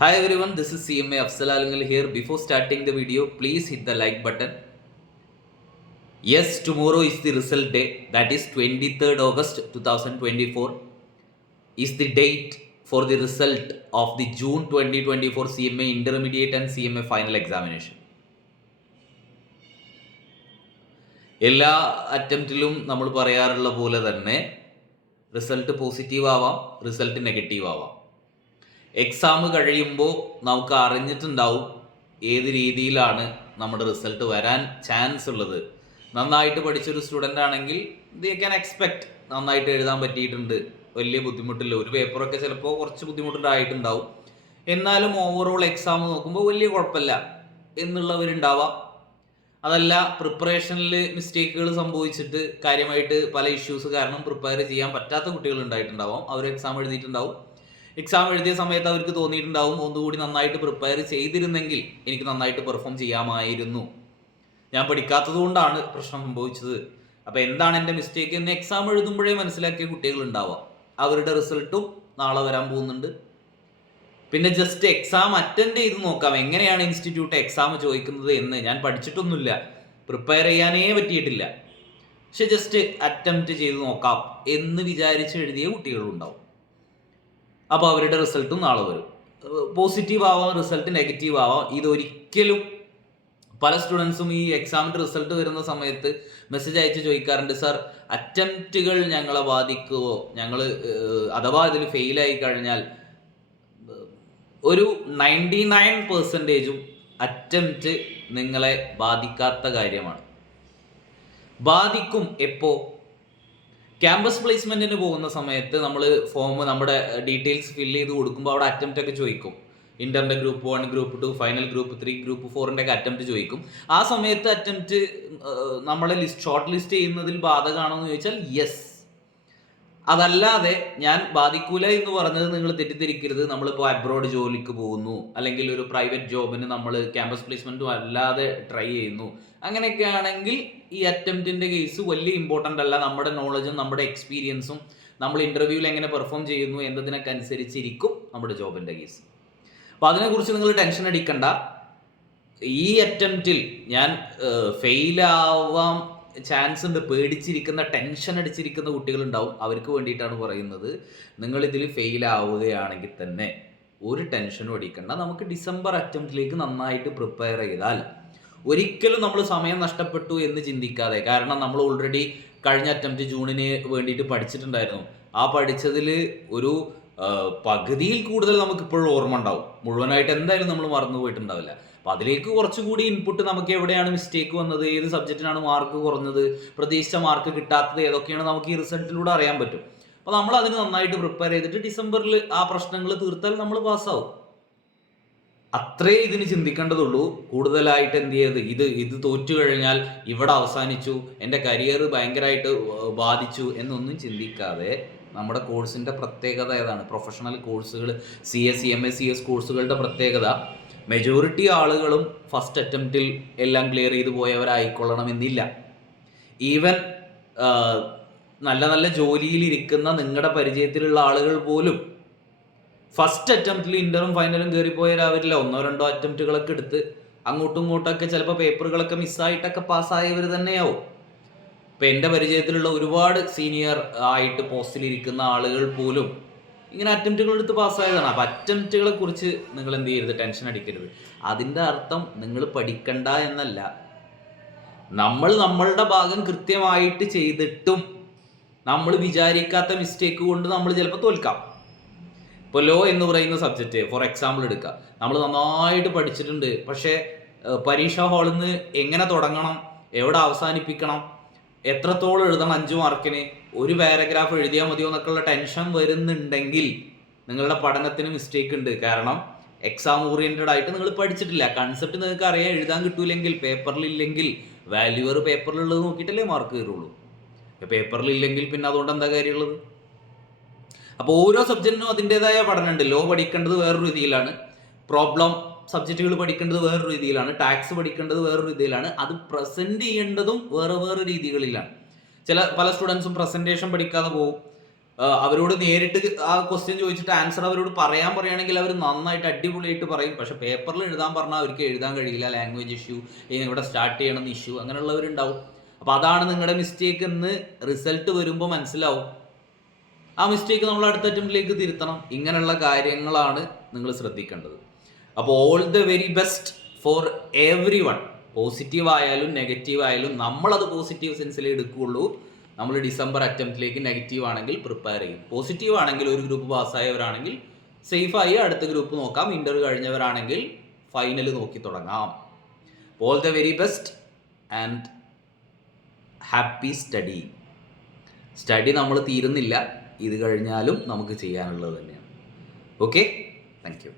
Hi everyone, this is CMA Afzal Alangal here. Before starting the video, please hit the like button. Yes, tomorrow is the result day. That is 23rd August 2024 is the date for the result of the June 2024 CMA Intermediate and CMA Final Examination. എല്ലാ അറ്റംപ്റ്റിലും നമ്മൾ പറയാറുള്ള പോലെ തന്നെ result positive ആവാം, result negative ആവാം. Exam കഴിയുമ്പോൾ നമുക്ക് അറിഞ്ഞിട്ടുണ്ടാവും ഏത് രീതിയിലാണ് നമ്മുടെ റിസൾട്ട് വരാൻ ചാൻസ് ഉള്ളത്. നന്നായിട്ട് പഠിച്ചൊരു സ്റ്റുഡൻ്റ് ആണെങ്കിൽ ദേ ക്യാൻ എക്സ്പെക്ട് നന്നായിട്ട് എഴുതാൻ പറ്റിയിട്ടുണ്ട്, വലിയ ബുദ്ധിമുട്ടില്ല. ഒരു പേപ്പറൊക്കെ ചിലപ്പോൾ കുറച്ച് ബുദ്ധിമുട്ടുണ്ടായിട്ടുണ്ടാവും, എന്നാലും ഓവറോൾ എക്സാം നോക്കുമ്പോൾ വലിയ കുഴപ്പമില്ല എന്നുള്ളവരുണ്ടാവാം. അതല്ല, പ്രിപ്പറേഷനിൽ മിസ്റ്റേക്കുകൾ സംഭവിച്ചിട്ട് കാര്യമായിട്ട് പല ഇഷ്യൂസ് കാരണം പ്രിപ്പയർ ചെയ്യാൻ പറ്റാത്ത കുട്ടികൾ ഉണ്ടായിട്ടുണ്ടാവാം. അവർ എക്സാം എഴുതിയിട്ടുണ്ടാവും. എക്സാം എഴുതിയ സമയത്ത് അവർക്ക് തോന്നിയിട്ടുണ്ടാവും ഒന്നുകൂടി നന്നായിട്ട് പ്രിപ്പയർ ചെയ്തിരുന്നെങ്കിൽ എനിക്ക് നന്നായിട്ട് പെർഫോം ചെയ്യാമായിരുന്നു, ഞാൻ പഠിക്കാത്തത് കൊണ്ടാണ് പ്രശ്നം സംഭവിച്ചത്. അപ്പോൾ എന്താണ് എൻ്റെ മിസ്റ്റേക്ക് എന്ന് എക്സാം എഴുതുമ്പോഴേ മനസ്സിലാക്കിയ കുട്ടികൾ ഉണ്ടാവാം. അവരുടെ റിസൾട്ടും നാളെ വരാൻ പോകുന്നുണ്ട്. പിന്നെ ജസ്റ്റ് എക്സാം അറ്റൻഡ് ചെയ്ത് നോക്കാം, എങ്ങനെയാണ് ഇൻസ്റ്റിറ്റ്യൂട്ട് എക്സാം ചോദിക്കുന്നത് എന്ന്. ഞാൻ പഠിച്ചിട്ടൊന്നുമില്ല, പ്രിപ്പയർ ചെയ്യാനേ പറ്റിയിട്ടില്ല, പക്ഷെ ജസ്റ്റ് അറ്റംപ്റ്റ് ചെയ്ത് നോക്കാം എന്ന് വിചാരിച്ച് എഴുതിയ കുട്ടികളും ഉണ്ടാവും. അപ്പോൾ അവരുടെ റിസൾട്ടും നാളെ വരും. പോസിറ്റീവ് ആവാം, റിസൾട്ട് നെഗറ്റീവ് ആവാം. ഇതൊരിക്കലും പല സ്റ്റുഡൻസും ഈ എക്സാമിൻ്റെ റിസൾട്ട് വരുന്ന സമയത്ത് മെസ്സേജ് അയച്ച് ചോദിക്കാറുണ്ട്, സാർ അറ്റംപ്റ്റുകൾ ഞങ്ങളെ ബാധിക്കുമോ, ഞങ്ങൾ അഥവാ ഇതിൽ ഫെയിലായി കഴിഞ്ഞാൽ. ഒരു 99% അറ്റംപ്റ്റ് നിങ്ങളെ ബാധിക്കാത്ത കാര്യമാണ്. ബാധിക്കും എപ്പോൾ? ക്യാമ്പസ് പ്ലേസ്മെൻറ്റിന് പോകുന്ന സമയത്ത് നമ്മൾ ഫോം, നമ്മുടെ ഡീറ്റെയിൽസ് ഫില്ല് ചെയ്ത് കൊടുക്കുമ്പോൾ അവിടെ അറ്റംപ്റ്റ് ഒക്കെ ചോദിക്കും. ഇൻ്ററിൻ്റെ group 1, group 2, final group 3, group 4 ഒക്കെ അറ്റംപ്റ്റ് ചോദിക്കും. ആ സമയത്ത് അറ്റംപ്റ്റ് നമ്മളെ ഷോർട്ട് ലിസ്റ്റ് ചെയ്യുന്നതിൽ ബാധകമാണോ എന്ന് ചോദിച്ചാൽ യെസ്. അതല്ലാതെ ഞാൻ ബാധിക്കൂല എന്ന് പറഞ്ഞത് നിങ്ങൾ തെറ്റിദ്ധരിക്കരുത്. നമ്മളിപ്പോൾ അബ്രോഡ് ജോലിക്ക് പോകുന്നു, അല്ലെങ്കിൽ ഒരു പ്രൈവറ്റ് ജോബിന് നമ്മൾ ക്യാമ്പസ് പ്ലേസ്മെൻറ്റും അല്ലാതെ ട്രൈ ചെയ്യുന്നു, അങ്ങനെയൊക്കെ ആണെങ്കിൽ ഈ അറ്റംപ്റ്റിൻ്റെ കേസ് വലിയ ഇമ്പോർട്ടൻ്റ് അല്ല. നമ്മുടെ നോളജും നമ്മുടെ എക്സ്പീരിയൻസും നമ്മൾ ഇൻ്റർവ്യൂവിൽ എങ്ങനെ പെർഫോം ചെയ്യുന്നു എന്നതിനൊക്കെ അനുസരിച്ചിരിക്കും നമ്മുടെ ജോബിൻ്റെ കേസ്. അപ്പോൾ അതിനെക്കുറിച്ച് നിങ്ങൾ ടെൻഷൻ അടിക്കണ്ട. ഈ അറ്റംപ്റ്റിൽ ഞാൻ ഫെയിലാവാം ചാൻസ് ഉണ്ട്, പേടിച്ചിരിക്കുന്ന, ടെൻഷൻ അടിച്ചിരിക്കുന്ന കുട്ടികളുണ്ടാവും. അവർക്ക് വേണ്ടിയിട്ടാണ് പറയുന്നത്, നിങ്ങളിതിൽ ഫെയിലാവുകയാണെങ്കിൽ തന്നെ ഒരു ടെൻഷനും അടിക്കണ്ട. നമുക്ക് ഡിസംബർ അറ്റംപ്റ്റിലേക്ക് നന്നായിട്ട് പ്രിപ്പയർ ചെയ്താൽ ഒരിക്കലും നമ്മൾ സമയം നഷ്ടപ്പെട്ടു എന്ന് ചിന്തിക്കാതെ, കാരണം നമ്മൾ ഓൾറെഡി കഴിഞ്ഞ അറ്റംപ്റ്റ് ജൂണിന് വേണ്ടിയിട്ട് പഠിച്ചിട്ടുണ്ടായിരുന്നു. ആ പഠിച്ചതിൽ ഒരു പകുതിയിൽ കൂടുതൽ നമുക്കിപ്പോഴും ഓർമ്മ ഉണ്ടാവും. മുഴുവനായിട്ട് എന്തായാലും നമ്മൾ മറന്നു പോയിട്ടുണ്ടാവില്ല. അപ്പോൾ അതിലേക്ക് കുറച്ചുകൂടി ഇൻപുട്ട്, നമുക്ക് എവിടെയാണ് മിസ്റ്റേക്ക് വന്നത്, ഏത് സബ്ജക്റ്റിനാണ് മാർക്ക് കുറഞ്ഞത്, പ്രതീക്ഷിച്ച മാർക്ക് കിട്ടാത്തത് ഏതൊക്കെയാണ്, നമുക്ക് ഈ റിസൾട്ടിലൂടെ അറിയാൻ പറ്റും. അപ്പോൾ നമ്മൾ അതിന് നന്നായിട്ട് പ്രിപ്പയർ ചെയ്തിട്ട് ഡിസംബറിൽ ആ പ്രശ്നങ്ങൾ തീർത്താൽ നമ്മൾ പാസ്സാവും. അത്രേ ഇതിന് ചിന്തിക്കേണ്ടതുള്ളൂ. കൂടുതലായിട്ട് എന്ത് ചെയ്ത് ഇത് തോറ്റു കഴിഞ്ഞാൽ ഇവിടെ അവസാനിച്ചു, എൻ്റെ കരിയർ ഭയങ്കരമായിട്ട് ബാധിച്ചു എന്നൊന്നും ചിന്തിക്കാതെ, നമ്മുടെ കോഴ്സിൻ്റെ പ്രത്യേകത ഏതാണ്? പ്രൊഫഷണൽ കോഴ്സുകൾ, CS, CMA, CS കോഴ്സുകളുടെ പ്രത്യേകത, മെജോറിറ്റി ആളുകളും ഫസ്റ്റ് അറ്റംപ്റ്റിൽ എല്ലാം ക്ലിയർ ചെയ്ത് പോയവരായിക്കൊള്ളണമെന്നില്ല. ഈവൻ നല്ല നല്ല ജോലിയിലിരിക്കുന്ന നിങ്ങളുടെ പരിചയത്തിലുള്ള ആളുകൾ പോലും ഫസ്റ്റ് അറ്റംപ്റ്റിൽ ഇൻ്ററും ഫൈനലും കയറിപ്പോയവരാവില്ല. 1-2 അറ്റംപ്റ്റുകളൊക്കെ എടുത്ത് അങ്ങോട്ടും ഇങ്ങോട്ടൊക്കെ ചിലപ്പോൾ പേപ്പറുകളൊക്കെ മിസ്സായിട്ടൊക്കെ പാസ്സായവർ തന്നെയാവും. ഇപ്പം എൻ്റെ പരിചയത്തിലുള്ള ഒരുപാട് സീനിയർ ആയിട്ട് പോസ്റ്റിലിരിക്കുന്ന ആളുകൾ പോലും ഇങ്ങനെ അറ്റംപ്റ്റുകൾ എടുത്ത് പാസ്സായതാണ്. അപ്പം അറ്റംപ്റ്റുകളെ കുറിച്ച് നിങ്ങൾ എന്ത് ചെയ്യരുത്, ടെൻഷൻ അടിക്കരുത്. അതിൻ്റെ അർത്ഥം നിങ്ങൾ പഠിക്കണ്ട എന്നല്ല. നമ്മളുടെ ഭാഗം കൃത്യമായിട്ട് ചെയ്തിട്ടും നമ്മൾ വിചാരിക്കാത്ത മിസ്റ്റേക്ക് കൊണ്ട് നമ്മൾ ചിലപ്പോൾ തോൽക്കാം. ഇപ്പോൾ ലോ എന്ന് പറയുന്ന സബ്ജക്റ്റ് ഫോർ എക്സാമ്പിൾ എടുക്കുക. നമ്മൾ നന്നായിട്ട് പഠിച്ചിട്ടുണ്ട്, പക്ഷേ പരീക്ഷാ ഹാളിൽ നിന്ന് എങ്ങനെ തുടങ്ങണം, എവിടെ അവസാനിപ്പിക്കണം, എത്രത്തോളം എഴുതണം, 5 മാർക്കിന് ഒരു പാരഗ്രാഫ് എഴുതിയാൽ മതിയോ എന്നൊക്കെയുള്ള ടെൻഷൻ വരുന്നുണ്ടെങ്കിൽ നിങ്ങളുടെ പഠനത്തിന് മിസ്റ്റേക്ക് ഉണ്ട്. കാരണം എക്സാം ഓറിയൻറ്റഡ് ആയിട്ട് നിങ്ങൾ പഠിച്ചിട്ടില്ല. കൺസെപ്റ്റ് നിങ്ങൾക്ക് അറിയാൻ, എഴുതാൻ കിട്ടൂലെങ്കിൽ, പേപ്പറിലില്ലെങ്കിൽ, വാല്യൂവർ പേപ്പറിലുള്ളത് നോക്കിയിട്ടല്ലേ മാർക്ക് കയറുള്ളൂ. പേപ്പറിലില്ലെങ്കിൽ പിന്നെ അതുകൊണ്ട് എന്താ കാര്യമുള്ളത്? അപ്പോൾ ഓരോ സബ്ജക്റ്റിനും അതിൻ്റെതായ പഠനമുണ്ട്. ലോ പഠിക്കേണ്ടത് വേറൊരു രീതിയിലാണ്, പ്രോബ്ലം സബ്ജക്റ്റുകൾ പഠിക്കേണ്ടത് വേറൊരു രീതിയിലാണ്, ടാക്സ് പഠിക്കേണ്ടത് വേറൊരു രീതിയിലാണ്, അത് പ്രസൻറ്റ് ചെയ്യേണ്ടതും വേറെ രീതികളിലാണ്. പല സ്റ്റുഡൻസും പ്രസൻറ്റേഷൻ പഠിക്കാതെ പോകും, അവരോട് നേരിട്ട് ആ ക്വസ്റ്റ്യൻ ചോദിച്ചിട്ട് ആൻസർ അവരോട് പറയുകയാണെങ്കിൽ അവർ നന്നായിട്ട് അടിപൊളിയായിട്ട് പറയും. പക്ഷെ പേപ്പറിൽ എഴുതാൻ പറഞ്ഞാൽ അവർക്ക് എഴുതാൻ കഴിയില്ല. ലാംഗ്വേജ് ഇഷ്യൂ, ഇവിടെ സ്റ്റാർട്ട് ചെയ്യണമെന്ന് ഇഷ്യൂ, അങ്ങനെയുള്ളവരുണ്ടാവും. അപ്പോൾ അതാണ് നിങ്ങളുടെ മിസ്റ്റേക്ക് എന്ന് റിസൾട്ട് വരുമ്പോൾ മനസ്സിലാവും. ആ മിസ്റ്റേക്ക് നമ്മൾ അടുത്ത അറ്റംപ്റ്റിലേക്ക് തിരുത്തണം. ഇങ്ങനെയുള്ള കാര്യങ്ങളാണ് നിങ്ങൾ ശ്രദ്ധിക്കേണ്ടത്. അപ്പോൾ all the very best for every one. Positive ആയാലും നെഗറ്റീവ് ആയാലും നമ്മളത് പോസിറ്റീവ് സെൻസിലേ എടുക്കുകയുള്ളൂ. നമ്മൾ ഡിസംബർ അറ്റംപ്റ്റിലേക്ക് നെഗറ്റീവ് ആണെങ്കിൽ പ്രിപ്പയർ ചെയ്യും. പോസിറ്റീവ് ആണെങ്കിൽ ഒരു ഗ്രൂപ്പ് പാസ്സായവരാണെങ്കിൽ സേഫായി അടുത്ത ഗ്രൂപ്പ് നോക്കാം. ഇൻ്റർവ്യൂ കഴിഞ്ഞവരാണെങ്കിൽ ഫൈനൽ നോക്കി തുടങ്ങാം. All the very best and happy study. Study നമ്മൾ തീരുന്നില്ല, ഇത് കഴിഞ്ഞാലും നമുക്ക് ചെയ്യാനുള്ളത് തന്നെയാണ്. Okay, thank you.